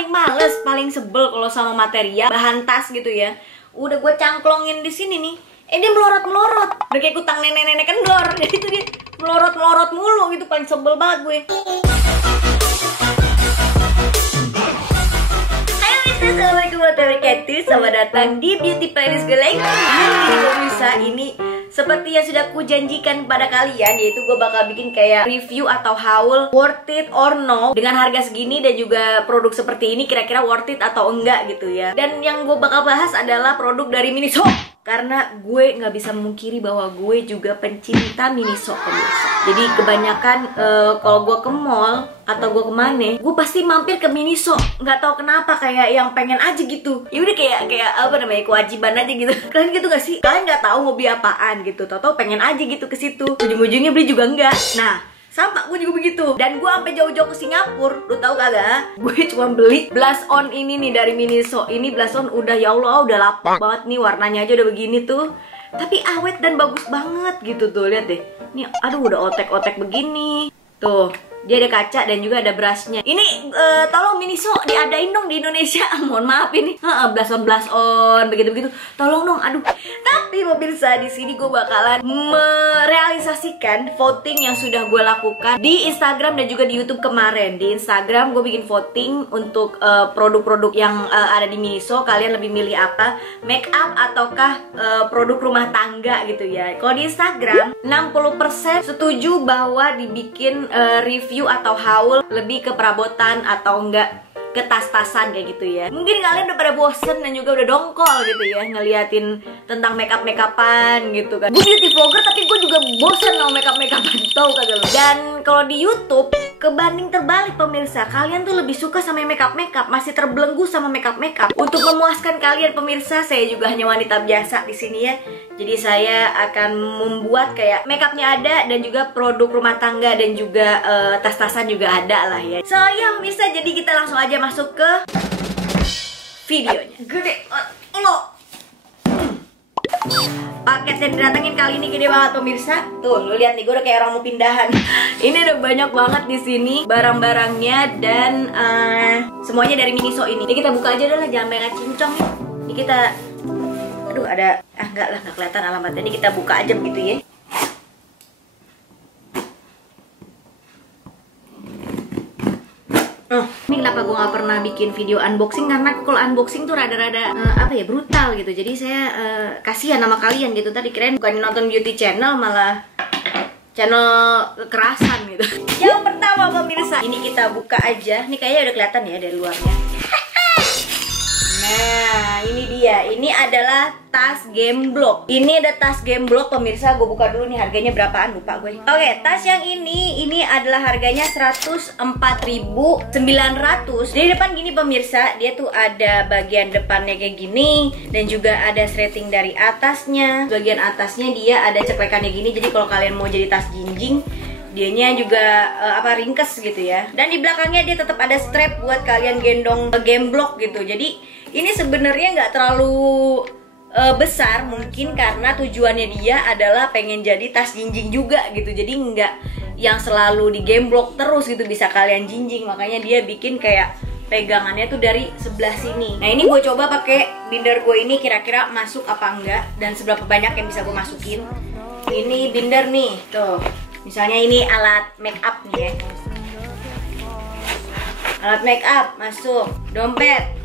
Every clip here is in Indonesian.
paling males, paling sebel kalau sama material bahan tas gitu ya. Udah gue cangklongin di sini nih, dia melorot-melorot. Udah kayak kutang nenek-nenek kendor. Jadi itu dia melorot-melorot mulu gitu, paling sebel banget gue. Assalamualaikum warahmatullahi wabarakatuh. Selamat datang di Beauty Playlist gue lagi. Ini seperti yang sudah ku janjikan pada kalian, yaitu gue bakal bikin kayak review atau haul worth it or no. Dengan harga segini dan juga produk seperti ini, kira-kira worth it atau enggak gitu ya. Dan yang gue bakal bahas adalah produk dari Miniso, karena gue nggak bisa memungkiri bahwa gue juga pencinta Miniso, pemirsa. Jadi kebanyakan kalau gue ke mall atau gue kemana, gue pasti mampir ke Miniso. Nggak tahu kenapa, kayak yang pengen aja gitu. Ya udah kayak apa namanya, kewajiban aja gitu. Kalian gitu gak sih? Kalian nggak tahu mau beli apaan gitu, tau-tau pengen aja gitu ke situ. Ujung-ujungnya beli juga enggak. Nah, sama gue juga begitu. Dan gue sampai jauh-jauh ke Singapura. Lu tau kagak? Gue cuma beli blush on ini nih dari Miniso. Ini blush on udah, ya Allah, udah lapuk banget nih, warnanya aja udah begini tuh. Tapi awet dan bagus banget gitu tuh, lihat deh. Nih, aduh, udah otek-otek begini. Tuh, dia ada kaca dan juga ada brushnya. Ini tolong Miniso diadain dong di Indonesia. Mohon maaf ini, blush on begitu-begitu. Tolong dong, aduh. Tapi pemirsa, di sini gue bakalan merealisasikan voting yang sudah gue lakukan di Instagram dan juga di YouTube kemarin. Di Instagram gue bikin voting untuk produk-produk yang ada di Miniso. Kalian lebih milih apa? Make up ataukah produk rumah tangga gitu ya. Kalau di Instagram 60% setuju bahwa dibikin review atau haul lebih ke perabotan atau enggak ke tas-tasan kayak gitu ya. Mungkin kalian udah pada bosen dan juga udah dongkol gitu ya ngeliatin tentang makeup-makeupan gitu kan. Gue beauty vlogger tapi gue juga bosen sama makeup-makeupan, tau kagak lo. Dan kalau di YouTube kebanding terbalik pemirsa, kalian tuh lebih suka sama makeup-makeup, masih terbelenggu sama makeup-makeup. Untuk memuaskan kalian pemirsa, saya juga hanya wanita biasa di sini ya. Jadi saya akan membuat kayak makeupnya ada dan juga produk rumah tangga dan juga tas-tasan juga ada lah ya. So ya pemirsa, jadi kita langsung aja masuk ke videonya. Gede lo. Paket yang didatengin kali ini gede banget pemirsa. Tuh, lu lihat nih, gue udah kayak orang mau pindahan. Ini udah banyak banget di sini barang-barangnya dan semuanya dari Miniso ini. Ini kita buka aja dulu lah, jangan banyak cincong nih. Ini kita, aduh ada, enggak lah, nggak kelihatan alamatnya. Ini kita buka aja begitu ya. Ini kenapa gue gak pernah bikin video unboxing, karena kalau unboxing tuh rada-rada apa ya, brutal gitu. Jadi saya kasihan sama kalian gitu. Tadi kirain bukan nonton beauty channel, malah channel kekerasan gitu. Yang pertama pemirsa, ini kita buka aja. Ini kayaknya udah kelihatan ya dari luarnya. Nah, ini dia. Ini adalah tas Gemblok. Ini ada tas Gemblok pemirsa. Gue buka dulu nih, harganya berapaan lupa gue. Oke, tas yang ini adalah harganya 104.900. Di depan gini pemirsa, dia tuh ada bagian depannya kayak gini dan juga ada threading dari atasnya. Bagian atasnya dia ada ceklekannya gini. Jadi kalau kalian mau jadi tas jinjing, dianya juga ringkes gitu ya. Dan di belakangnya dia tetap ada strap buat kalian gendong Gemblok gitu. Jadi ini sebenarnya nggak terlalu besar, mungkin karena tujuannya dia adalah pengen jadi tas jinjing juga gitu. Jadi nggak yang selalu di Gemblok terus gitu, bisa kalian jinjing. Makanya dia bikin kayak pegangannya tuh dari sebelah sini. Nah ini gue coba pakai binder gue ini, kira-kira masuk apa enggak dan seberapa banyak yang bisa gue masukin. Ini binder nih, tuh. Misalnya ini alat make up nih ya. Alat make up masuk, dompet.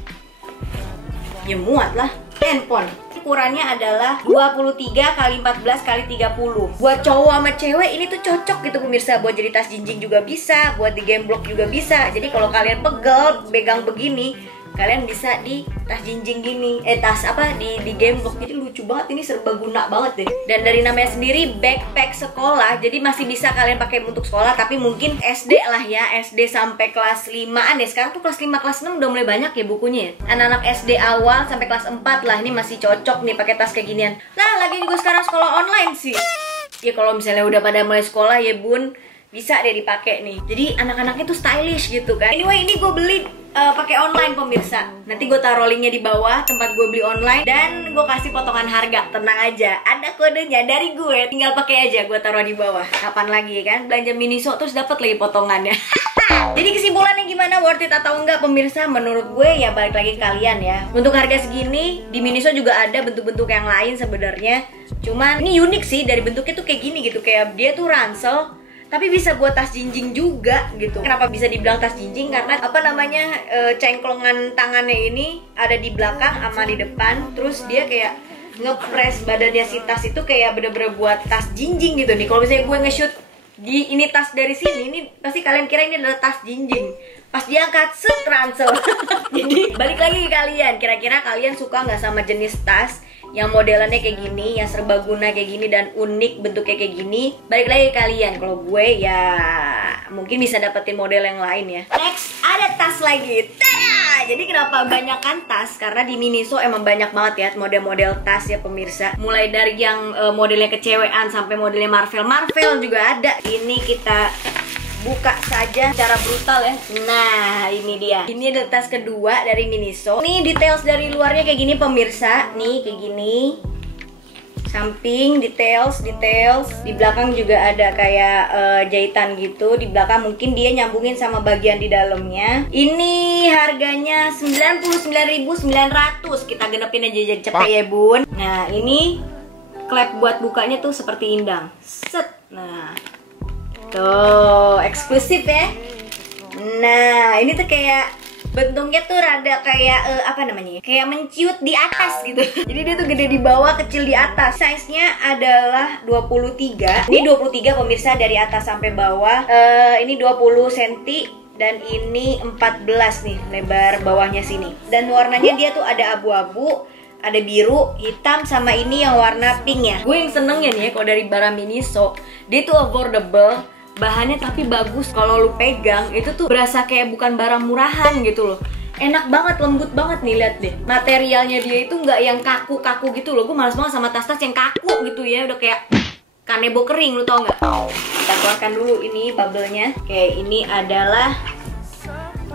Ya muat lah, handphone. Ukurannya adalah 23 x 14 x 30. Buat cowok sama cewek ini tuh cocok gitu pemirsa. Buat jadi tas jinjing juga bisa, buat di Gemblok juga bisa. Jadi kalau kalian pegel pegang begini, kalian bisa di tas jinjing gini, tas apa di Gemblok. Jadi lucu banget, ini serba guna banget deh. Dan dari namanya sendiri backpack sekolah, jadi masih bisa kalian pakai untuk sekolah, tapi mungkin SD lah ya, SD sampai kelas 5-an ya. Sekarang tuh kelas 5, kelas 6 udah mulai banyak ya bukunya ya. Anak-anak SD awal sampai kelas 4 lah, ini masih cocok nih pakai tas kayak ginian. Nah, lagi juga sekarang sekolah online sih. Ya kalau misalnya udah pada mulai sekolah ya bun, bisa deh dipakai nih. Jadi anak-anaknya tuh stylish gitu kan. Anyway, ini gue beli pakai online pemirsa. Nanti gue taruh linknya di bawah tempat gue beli online dan gue kasih potongan harga. Tenang aja, ada kodenya dari gue. Tinggal pakai aja, gue taruh di bawah. Kapan lagi kan belanja Miniso terus dapat lagi potongannya. Jadi kesimpulannya gimana, worth it atau enggak pemirsa? Menurut gue ya balik lagi ke kalian ya. Untuk harga segini di Miniso juga ada bentuk-bentuk yang lain sebenarnya. Cuman ini unik sih, dari bentuknya tuh kayak gini gitu. Kayak dia tuh ransel tapi bisa buat tas jinjing juga gitu. Kenapa bisa dibilang tas jinjing? Karena apa namanya, cengklongan tangannya ini ada di belakang sama di depan. Terus dia kayak ngepres badannya si tas itu kayak bener-bener buat tas jinjing gitu nih. Kalau misalnya gue nge-shoot di ini tas dari sini, ini pasti kalian kira ini adalah tas jinjing. Pas diangkat, set, ransel. Jadi balik lagi ke kalian, kira-kira kalian suka nggak sama jenis tas yang modelannya kayak gini, yang serbaguna kayak gini dan unik bentuknya kayak gini? Balik lagi ke kalian. Kalau gue ya mungkin bisa dapetin model yang lain ya. Next ada tas lagi. Tada! Jadi kenapa banyakan tas? Karena di Miniso emang banyak banget ya model-model tas ya pemirsa. Mulai dari yang modelnya kecewean sampai modelnya Marvel juga ada. Ini kita buka saja secara brutal ya. Nah, ini dia. Ini adalah tas kedua dari Miniso. Nih details dari luarnya kayak gini pemirsa. Nih kayak gini. Samping details. Di belakang juga ada kayak jahitan gitu. Di belakang mungkin dia nyambungin sama bagian di dalamnya. Ini harganya 99.900. Kita genepin aja jadi cepet ya, Bun. Nah, ini klep buat bukanya tuh seperti indang. Set. Nah, tuh, eksklusif ya. Nah, ini tuh kayak bentuknya tuh rada kayak apa namanya? Kayak menciut di atas gitu. Jadi dia tuh gede di bawah, kecil di atas. Size-nya adalah 23. Ini 23 pemirsa dari atas sampai bawah. Ini 20 cm dan ini 14 nih lebar bawahnya sini. Dan warnanya dia tuh ada abu-abu, ada biru, hitam, sama ini yang warna pink ya. Gue yang senengnya nih ya, kalau dari barang Miniso, dia tuh affordable, bahannya tapi bagus. Kalau lu pegang itu tuh berasa kayak bukan barang murahan gitu loh. Enak banget, lembut banget nih, lihat deh. Materialnya dia itu nggak yang kaku-kaku gitu loh. Gue males banget sama tas-tas yang kaku gitu ya, udah kayak kanebo kering, lu tau nggak? Kita keluarkan dulu ini bubble-nya. Oke, ini adalah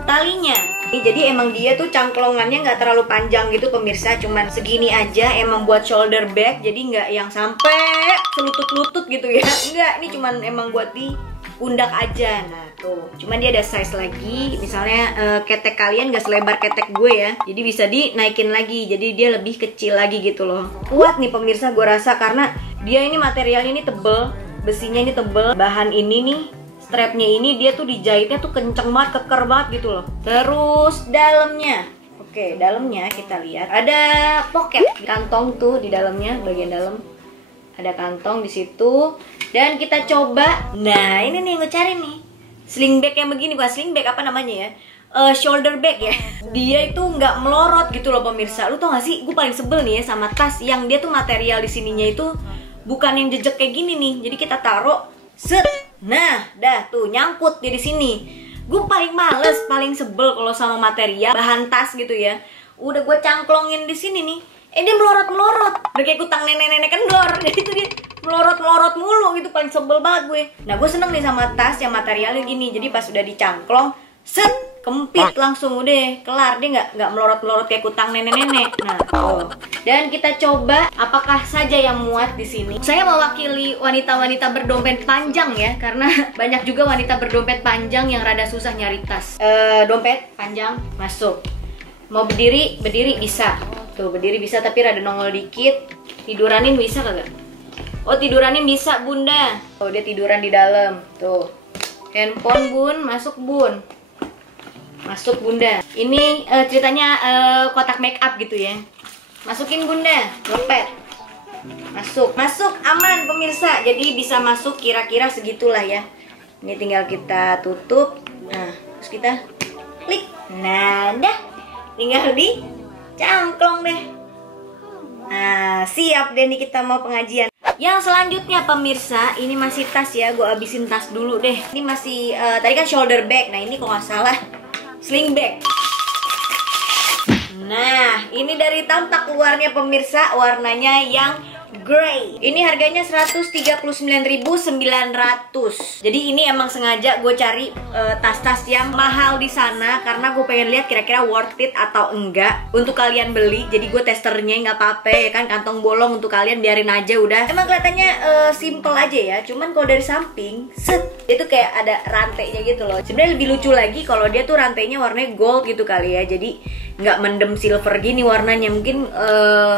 talinya. Jadi emang dia tuh cangklongannya nggak terlalu panjang gitu pemirsa, cuman segini aja. Emang buat shoulder bag, jadi nggak yang sampai selutut-lutut gitu ya. Enggak, ini cuman emang buat di pundak aja. Nah tuh, cuman dia ada size lagi. Misalnya ketek kalian nggak selebar ketek gue ya, jadi bisa dinaikin lagi, jadi dia lebih kecil lagi gitu loh. Kuat nih pemirsa, gue rasa, karena dia ini materialnya ini tebel, besinya ini tebel, bahan ini nih, strapnya ini dia tuh dijahitnya tuh kenceng banget, keker banget gitu loh. Terus dalamnya, oke, dalamnya kita lihat ada pocket, kantong tuh di dalamnya, bagian dalam ada kantong di situ. Dan kita coba, nah ini nih yang gue cari nih, sling bag yang begini, bukan sling bag, apa namanya ya, shoulder bag ya. Dia itu nggak melorot gitu loh pemirsa. Lu tau gak sih, gue paling sebel nih ya sama tas yang dia tuh material di sininya itu bukan yang jejak kayak gini nih. Jadi kita taruh, set, nah, dah tuh nyangkut dia di sini. Gue paling males, paling sebel kalau sama material bahan tas gitu ya. Udah gue cangklongin di sini nih, dia melorot-melorot, udah kayak kutang nenek-nenek kendor. Jadi itu dia melorot-melorot mulu gitu, paling sebel banget gue. Nah, gue seneng nih sama tas yang materialnya gini. Jadi pas udah dicangklong, set, kempit langsung, udah kelar. Dia nggak melorot-melorot kayak kutang nenek-nenek. Nah, tuh. Dan kita coba apakah saja yang muat di sini. Saya mewakili wanita-wanita berdompet panjang ya, karena banyak juga wanita berdompet panjang yang rada susah nyari tas. Dompet panjang masuk. Mau berdiri bisa. Tuh, berdiri bisa tapi rada nongol dikit. Tiduranin bisa kagak? Oh, tiduranin bisa, Bunda. Oh, dia tiduran di dalam. Tuh. Handphone, Bun, masuk, Bun. Masuk, Bunda. Ini ceritanya kotak make up gitu ya. Masukin, Bunda. Lepet. Masuk. Masuk, aman pemirsa. Jadi bisa masuk kira-kira segitulah ya. Ini tinggal kita tutup. Nah, terus kita klik. Nah, dah. Tinggal di cangklong deh. Nah, siap deh nih kita mau pengajian. Yang selanjutnya pemirsa, ini masih tas ya. Gue abisin tas dulu deh. Ini masih, tadi kan shoulder bag. Nah, ini kalau nggak salah sling bag. Nah, ini dari tampak luarnya pemirsa, warnanya yang Grey. Ini harganya 139.900. Jadi ini emang sengaja gue cari tas-tas yang mahal di sana karena gue pengen lihat kira-kira worth it atau enggak untuk kalian beli. Jadi gue testernya nggak apa-apa ya kan, kantong bolong untuk kalian biarin aja udah. Emang kelihatannya simple aja ya, cuman kalau dari samping, set, itu kayak ada rantainya gitu loh. Sebenarnya lebih lucu lagi kalau dia tuh rantainya warnanya gold gitu kali ya. Jadi nggak mendem silver gini warnanya, mungkin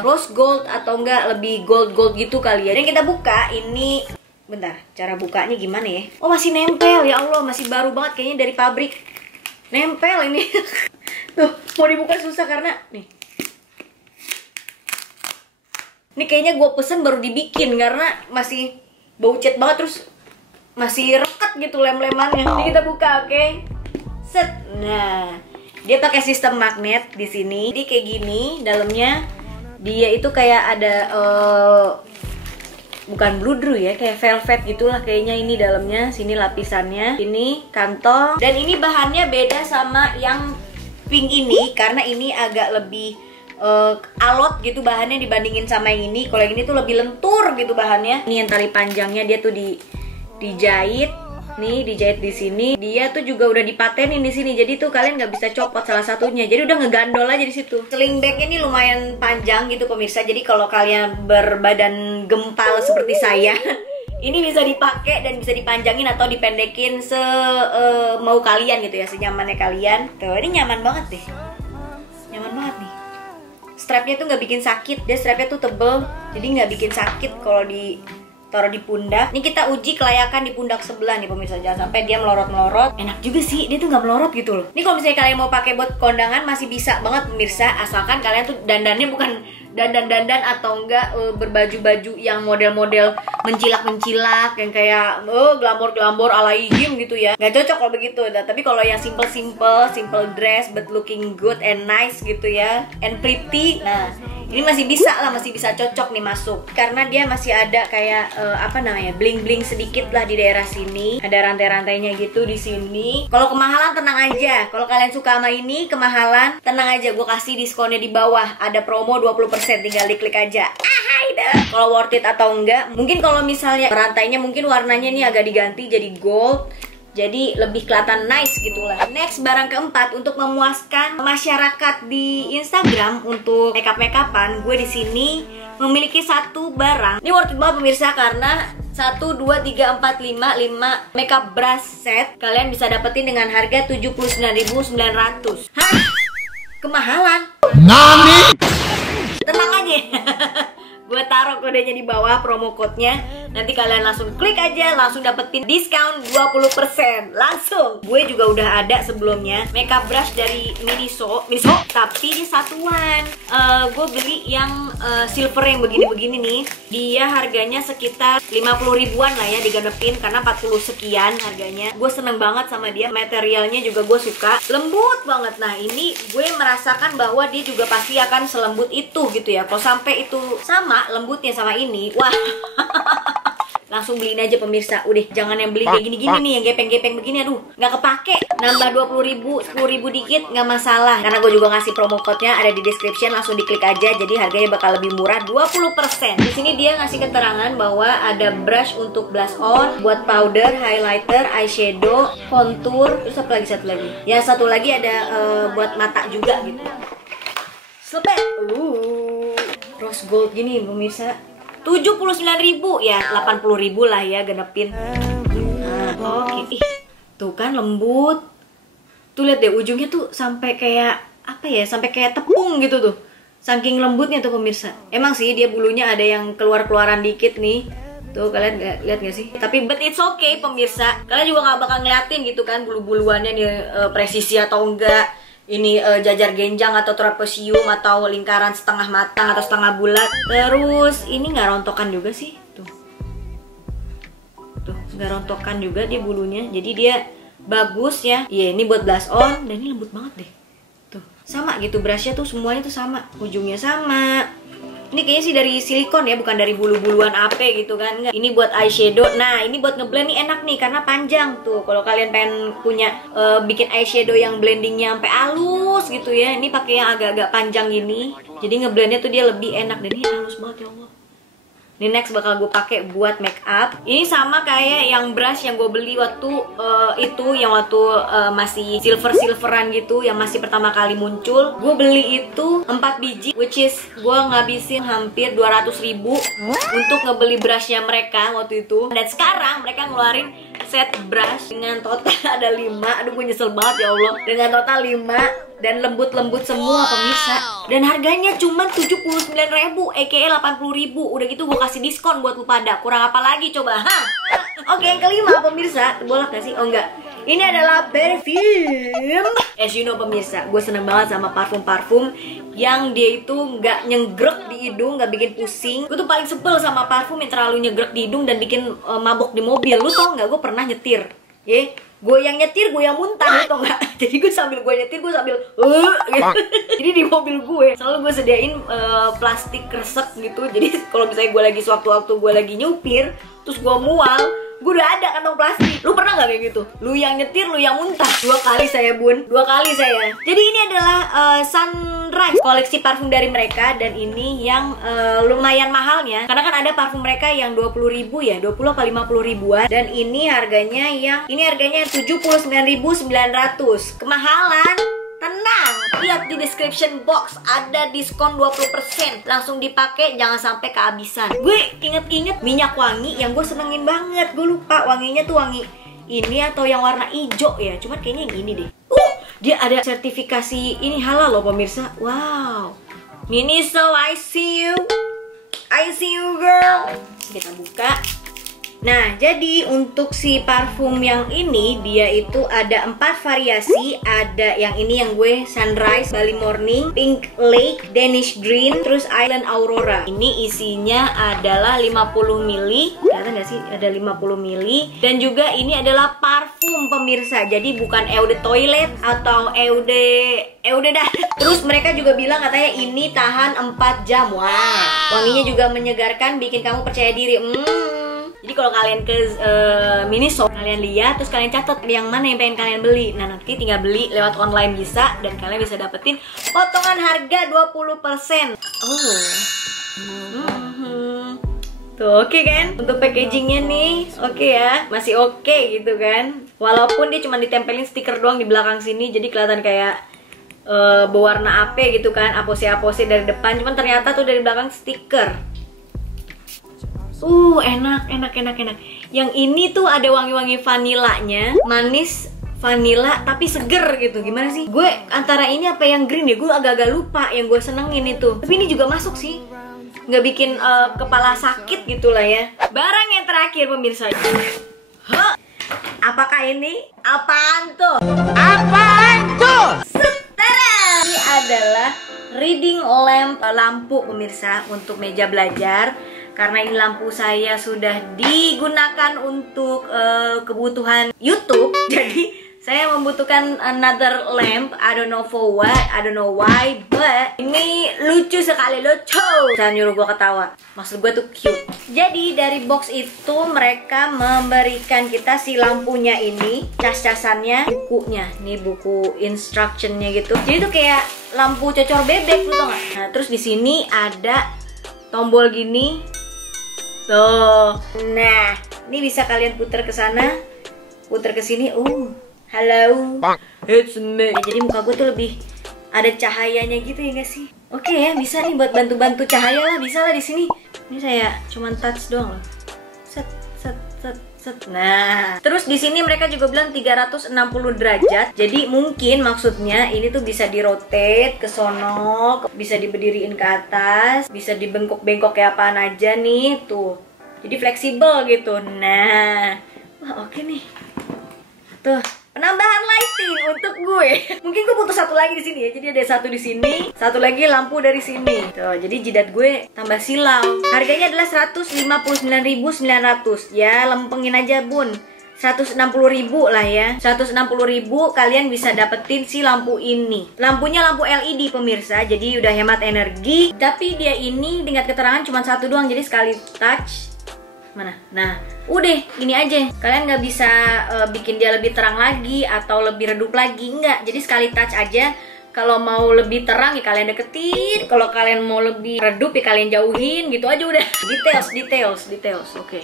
rose gold atau enggak lebih gold gitu kali ya. Dan kita buka ini, bentar, cara bukanya gimana ya? Oh masih nempel, ya Allah, masih baru banget kayaknya dari pabrik. Nempel ini. Tuh, mau dibuka susah karena nih. Ini kayaknya gue pesen baru dibikin karena masih bau cat banget, terus masih rekat gitu lem-lemannya. Jadi kita buka, oke? Set. Nah, dia pakai sistem magnet di sini. Jadi kayak gini dalamnya. Dia itu kayak ada bukan bludru ya, kayak velvet gitulah kayaknya ini dalamnya. Sini lapisannya, ini kantong. Dan ini bahannya beda sama yang pink ini karena ini agak lebih alot gitu bahannya dibandingin sama yang ini. Kalau yang ini tuh lebih lentur gitu bahannya. Ini yang tali panjangnya dia tuh dijahit. Nih dijahit di sini. Dia tuh juga udah dipatenin di sini. Jadi tuh kalian nggak bisa copot salah satunya. Jadi udah ngegandol aja di situ. Sling bagnya ini lumayan panjang gitu pemirsa. Jadi kalau kalian berbadan gempal seperti saya, ini bisa dipakai dan bisa dipanjangin atau dipendekin mau kalian gitu ya, senyamannya kalian. Tuh, ini nyaman banget deh. Nyaman banget nih. Strapnya tuh nggak bikin sakit. Dia strapnya tuh tebel, jadi nggak bikin sakit kalau taruh di pundak. Ini kita uji kelayakan di pundak sebelah nih pemirsa, jangan sampai dia melorot-melorot. Enak juga sih, dia tuh nggak melorot gitu loh. Ini kalau misalnya kalian mau pakai buat kondangan masih bisa banget pemirsa, asalkan kalian tuh dandannya bukan dandan-dandan atau enggak berbaju-baju yang model-model mencilak-mencilak yang kayak glamor-glamor ala Igim gitu ya. Nggak cocok kalau begitu. Nah, tapi kalau yang simple dress but looking good and nice gitu ya, and pretty, nah ini masih bisa lah, masih bisa cocok nih masuk karena dia masih ada kayak bling-bling sedikit lah di daerah sini. Ada rantai-rantainya gitu di sini. Kalau kemahalan tenang aja. Kalau kalian suka sama ini kemahalan, tenang aja, gue kasih diskonnya di bawah. Ada promo 20%, tinggal diklik aja. Kalau worth it atau enggak. Mungkin kalau misalnya rantainya mungkin warnanya nih agak diganti jadi gold. Jadi lebih kelihatan nice gitu lah. Next, barang keempat untuk memuaskan masyarakat di Instagram untuk makeup-makeupan, gue di sini memiliki satu barang. Ini worth it banget pemirsa karena 1, 2, 3, 4, 5 makeup brush set kalian bisa dapetin dengan harga 79.900. Hah? Kemahalan? Nani? Tenang aja. Gue taruh kodenya di bawah, promo code-nya. Nanti kalian langsung klik aja, langsung dapetin diskon 20%. Langsung. Gue juga udah ada sebelumnya makeup brush dari Miniso, tapi di satuan. Gue beli yang silver yang begini-begini nih. Dia harganya sekitar 50 ribuan lah ya diganepin karena 40 sekian harganya. Gue seneng banget sama dia, materialnya juga gue suka. Lembut banget. Nah, ini gue merasakan bahwa dia juga pasti akan selembut itu gitu ya. Kalau sampai itu sama lembutnya sama ini, wah. Langsung beliin aja pemirsa. Udah, jangan yang beli kayak gini-gini nih, yang gepeng-gepeng begini, aduh, nggak kepake. Nambah 20 ribu, 10 ribu dikit, nggak masalah. Karena gue juga ngasih promo code-nya ada di description, langsung diklik aja. Jadi harganya bakal lebih murah, 20%. Di sini dia ngasih keterangan bahwa ada brush untuk blush on, buat powder, highlighter, eyeshadow, contour, terus apa lagi satu lagi? Ya satu lagi ada buat mata juga gitu. Selepet, rose gold gini pemirsa. 79.000 ya, 80.000 lah ya genepin. Nah, oke. Tuh kan lembut. Tuh lihat deh ujungnya tuh sampai kayak apa ya? Sampai kayak tepung gitu tuh. Saking lembutnya tuh pemirsa. Emang sih dia bulunya ada yang keluar-keluaran dikit nih. Tuh kalian lihat gak sih? Tapi but it's okay pemirsa. Kalian juga nggak bakal ngeliatin gitu kan bulu-buluannya nih presisi atau enggak. Ini jajar genjang atau trapesium atau lingkaran setengah matang atau setengah bulat. Terus ini nggak rontokan juga sih, tuh nggak rontokan juga dia bulunya. Jadi dia bagus ya. Iya, ini buat blush on dan ini lembut banget deh. Tuh sama gitu brushnya tuh semuanya tuh sama, ujungnya sama. Ini kayaknya sih dari silikon ya, bukan dari bulu-buluan apa gitu kan. Enggak. Ini buat eyeshadow. Nah, ini buat ngeblend nih enak nih karena panjang tuh. Kalau kalian pengen punya bikin eyeshadow yang blendingnya sampai halus gitu ya. Ini pakai yang agak-agak panjang gini. Jadi ngeblendnya tuh dia lebih enak dan ini halus banget ya Allah. Ini next bakal gue pakai buat make up. Ini sama kayak yang brush yang gue beli waktu masih silveran gitu, yang masih pertama kali muncul. Gue beli itu 4 biji, which is gue ngabisin hampir 200.000 untuk ngebeli brushnya mereka waktu itu. Dan sekarang mereka ngeluarin set brush dengan total ada 5. Aduh, gue nyesel banget ya Allah. Dengan total 5 dan lembut-lembut semua pemirsa. Dan harganya cuma 79.000, aka 80.000. Udah gitu gue kasih diskon buat lu pada. Kurang apa lagi coba? Hah? Oke, yang kelima pemirsa, boleh gak sih? Oh enggak. Ini adalah perfume. As you know pemirsa, gue seneng banget sama parfum-parfum yang dia itu nggak nyenggrek di hidung, nggak bikin pusing. Gue tuh paling sebel sama parfum yang terlalu nyenggrek di hidung dan bikin mabok di mobil. Lu tau nggak? Gue pernah nyetir, gue yang nyetir, gue yang muntah, lu tau nggak? Jadi gue sambil gue nyetir, gue sambil gitu. Jadi di mobil gue selalu gue sediain plastik kresek gitu. Jadi kalau misalnya gue lagi sewaktu-waktu gue lagi nyupir, terus gue mual, gue udah ada kantong plastik. Lu pernah gak kayak gitu? Lu yang nyetir, lu yang muntah. 2 kali saya bun, 2 kali saya. Jadi ini adalah Sunrise, koleksi parfum dari mereka. Dan ini yang lumayan mahalnya, karena kan ada parfum mereka yang 20.000 ya, 20 apa 50 ribuan. Dan ini harganya 79.900. Kemahalan? Tenang, lihat di description box ada diskon 20%. Langsung dipakai, jangan sampai kehabisan. Gue inget-inget minyak wangi yang gue senengin banget. Gue lupa wanginya tuh wangi ini atau yang warna hijau ya. Cuma kayaknya yang ini deh. Dia ada sertifikasi ini halal loh pemirsa. Wow. Miniso, I see you. I see you girl. Kita buka. Nah, jadi untuk si parfum yang ini dia itu ada 4 variasi. Ada yang ini yang gue Sunrise, Bali Morning, Pink Lake, Danish Green, terus Island Aurora. Ini isinya adalah 50 ml. Kelihatan gak sih? Ada 50 ml. Dan juga ini adalah parfum pemirsa. Jadi bukan eau de toilet atau eau de dah. Terus mereka juga bilang katanya ini tahan 4 jam. Wah, wanginya juga menyegarkan, bikin kamu percaya diri. Jadi kalau kalian ke Miniso, kalian lihat terus kalian catat yang mana yang pengen kalian beli. Nah, nanti tinggal beli lewat online bisa, dan kalian bisa dapetin potongan harga 20%. Tuh, oke kan? Untuk packagingnya nih, oke ya, masih oke gitu kan. Walaupun dia cuma ditempelin stiker doang di belakang sini, jadi kelihatan kayak berwarna AP gitu kan, apose-apose dari depan. Cuman ternyata tuh dari belakang stiker. Enak. Yang ini tuh ada wangi-wangi vanilanya, manis vanila tapi seger gitu. Gimana sih? Gue antara ini apa yang green ya? Gue agak-agak lupa yang gue senengin itu. Tapi ini juga masuk sih. Nggak bikin kepala sakit gitu lah ya. Barang yang terakhir pemirsa. Apakah ini? Apaan tuh? Setara! Ini adalah reading lamp, lampu pemirsa untuk meja belajar. Karena ini lampu saya sudah digunakan untuk kebutuhan YouTube, jadi saya membutuhkan another lamp. I don't know for what, I don't know why, but ini lucu sekali, lucu. Jangan nyuruh gue ketawa, maksud gue tuh cute. Jadi dari box itu mereka memberikan kita si lampunya ini, cas-casannya, bukunya, nih buku instructionnya gitu. Jadi tuh kayak lampu cocor bebek, lu tau gak? Nah, terus di sini ada tombol gini. Tuh, nah, ini bisa kalian putar ke sana, putar ke sini. Hello, it's me. Nah, jadi muka gue tuh lebih ada cahayanya gitu ya gak sih? Oke ya, bisa nih buat bantu-bantu cahaya lah, bisa lah di sini. Ini saya cuman touch doang loh. Set. Nah, terus di sini mereka juga bilang 360 derajat. Jadi mungkin maksudnya ini tuh bisa di-rotate ke sono, bisa diberdiriin ke atas, bisa dibengkok-bengkok kayak apaan aja nih, tuh. Jadi fleksibel gitu. Nah, wah oke nih. Tuh, penambahan lighting untuk gue. Mungkin gue butuh satu lagi di sini ya. Jadi ada satu di sini, satu lagi lampu dari sini. Tuh, jadi jidat gue tambah silau. Harganya adalah 159.900. Ya, lempengin aja, Bun. 160.000 lah ya. 160.000 kalian bisa dapetin si lampu ini. Lampunya lampu LED pemirsa, jadi udah hemat energi. Tapi dia ini dengan keterangan cuma satu doang, jadi sekali touch. Mana? Nah, udah ini aja. Kalian nggak bisa bikin dia lebih terang lagi atau lebih redup lagi, nggak. Jadi sekali touch aja Kalau mau lebih terang ya kalian deketin, kalau kalian mau lebih redup ya kalian jauhin, gitu aja udah. Details. Oke.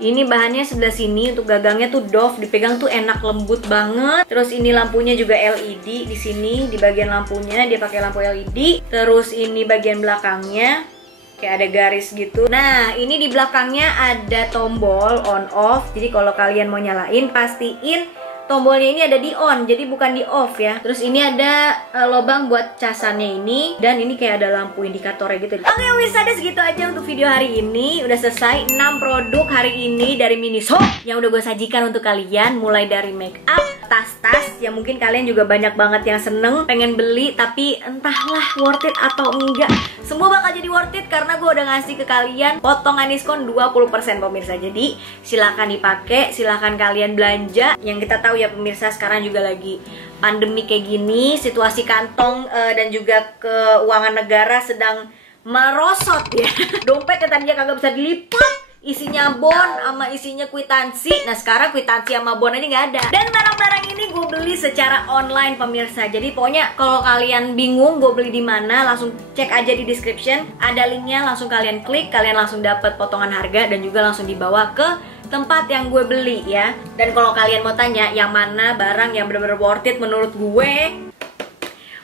Ini bahannya sebelah sini, untuk gagangnya tuh doff, dipegang tuh enak, lembut banget. Terus ini lampunya juga LED di sini, di bagian lampunya dia pakai lampu LED. Terus ini bagian belakangnya kayak ada garis gitu. Nah, ini di belakangnya ada tombol on off. Jadi kalau kalian mau nyalain, pastiin tombolnya ini ada di on, jadi bukan di off ya. Terus ini ada lubang buat casannya ini, dan ini kayak ada lampu indikatornya gitu. Oke, pemirsa, ada segitu aja untuk video hari ini. Udah selesai 6 produk hari ini dari Miniso yang udah gue sajikan untuk kalian. Mulai dari make up, tas-tas yang mungkin kalian juga banyak banget yang seneng pengen beli, tapi entahlah worth it atau enggak. Semua bakal jadi worth it karena gue udah ngasih ke kalian potongan diskon 20% pemirsa. Jadi silahkan dipakai, silahkan kalian belanja. Yang kita tahu ya pemirsa, sekarang juga lagi pandemi kayak gini, situasi kantong dan juga keuangan negara sedang merosot ya. Dompet yang tadinya kagak bisa dilipat, isinya bon sama isinya kwitansi. Nah sekarang kwitansi sama bon aja nggak ada. Dan barang-barang ini gue beli secara online pemirsa. Jadi pokoknya kalau kalian bingung gue beli di mana, langsung cek aja di description, ada linknya, langsung kalian klik, kalian langsung dapat potongan harga dan juga langsung dibawa ke tempat yang gue beli ya. Dan kalau kalian mau tanya yang mana barang yang bener-bener worth it menurut gue,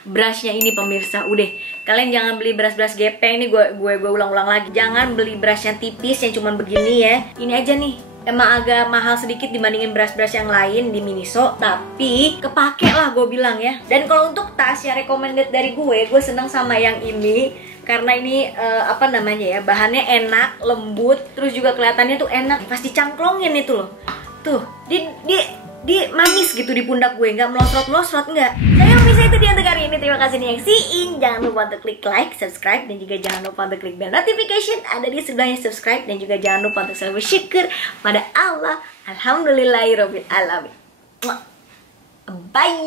brushnya ini pemirsa. Udah, kalian jangan beli brush-brush gepeng. Ini gue ulang-ulang lagi, jangan beli brush yang tipis yang cuman begini ya. Ini aja nih, emang agak mahal sedikit dibandingin brush-brush yang lain di Miniso, tapi kepake lah gue bilang ya. Dan kalau untuk tas yang recommended dari gue seneng sama yang ini karena ini apa namanya ya, bahannya enak, lembut, terus juga kelihatannya tuh enak pas dicangklongin itu loh. Tuh, di manis gitu di pundak gue, nggak melosot-melosot, nggak. Saya bisa itu dia untuk hari ini. Terima kasih nih yang seeing. Jangan lupa untuk klik like, subscribe, dan juga jangan lupa untuk klik bell notification ada di sebelahnya subscribe, dan juga jangan lupa untuk selalu bersyukur pada Allah. Alhamdulillahirabbil alamin. Bye.